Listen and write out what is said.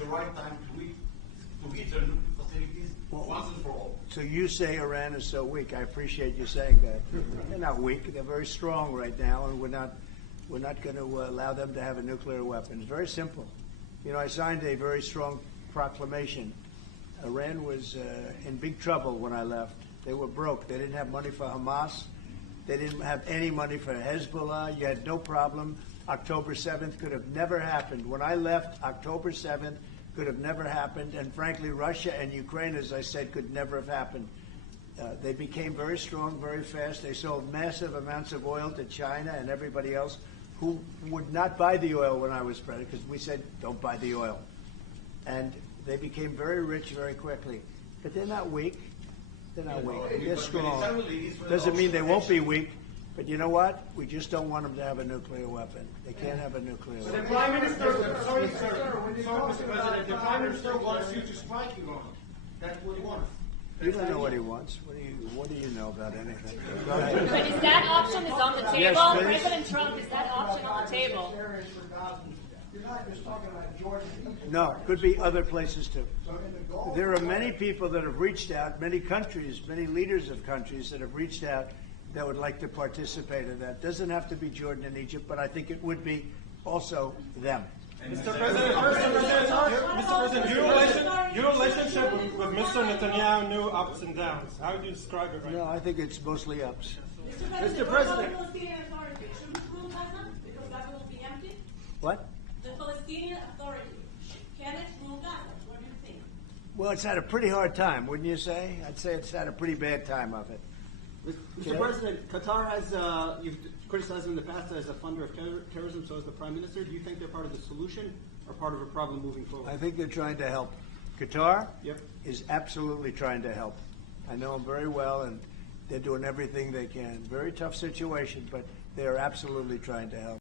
the right time to hit their nuclear facilities once and for all. So you say Iran is so weak. I appreciate you saying that. They're not weak. They're very strong right now, and we're not going to allow them to have a nuclear weapon. It's very simple. You know, I signed a very strong proclamation. Iran was in big trouble when I left. They were broke. They didn't have money for Hamas. They didn't have any money for Hezbollah. You had no problem. October 7th could have never happened. When I left, October 7th could have never happened. And frankly, Russia and Ukraine, as I said, could never have happened. They became very strong very fast. They sold massive amounts of oil to China and everybody else who would not buy the oil when I was president, because we said, don't buy the oil. And they became very rich very quickly. But they're not weak. They're not weak. They're strong. Doesn't mean they won't be weak. But you know what? We just don't want them to have a nuclear weapon. They can't have a nuclear weapon. The Prime Minister, sorry, Mr. President, the Prime Minister wants you to strike Iran. That's what he wants. You don't know what he wants. What do you know about anything? Go ahead. But is that option on the table? Yes, please. President Trump, is that option on the table? You're not just talking about Jordan. No, could be other places too. There are many people that have reached out, many countries, many leaders of countries that have reached out that would like to participate in that. Doesn't have to be Jordan and Egypt, but I think it would be also them. Mr. President, your relationship with Mr. Netanyahu knew ups and downs. How do you describe it right No, now? I think it's mostly ups. Mr. President. The Palestinian Authority shouldn't rule Gaza because Gaza will be empty. What? The Palestinian Authority can it rule Gaza? What do you think? Well, it's had a pretty hard time, wouldn't you say? I'd say it's had a pretty bad time of it. Mr. President, Qatar has, you've criticized them in the past as a funder of terrorism, so as the Prime Minister. Do you think they're part of the solution or part of a problem moving forward? I think they're trying to help. Qatar Yep. is absolutely trying to help. I know them very well, and they're doing everything they can. Very tough situation, but they are absolutely trying to help.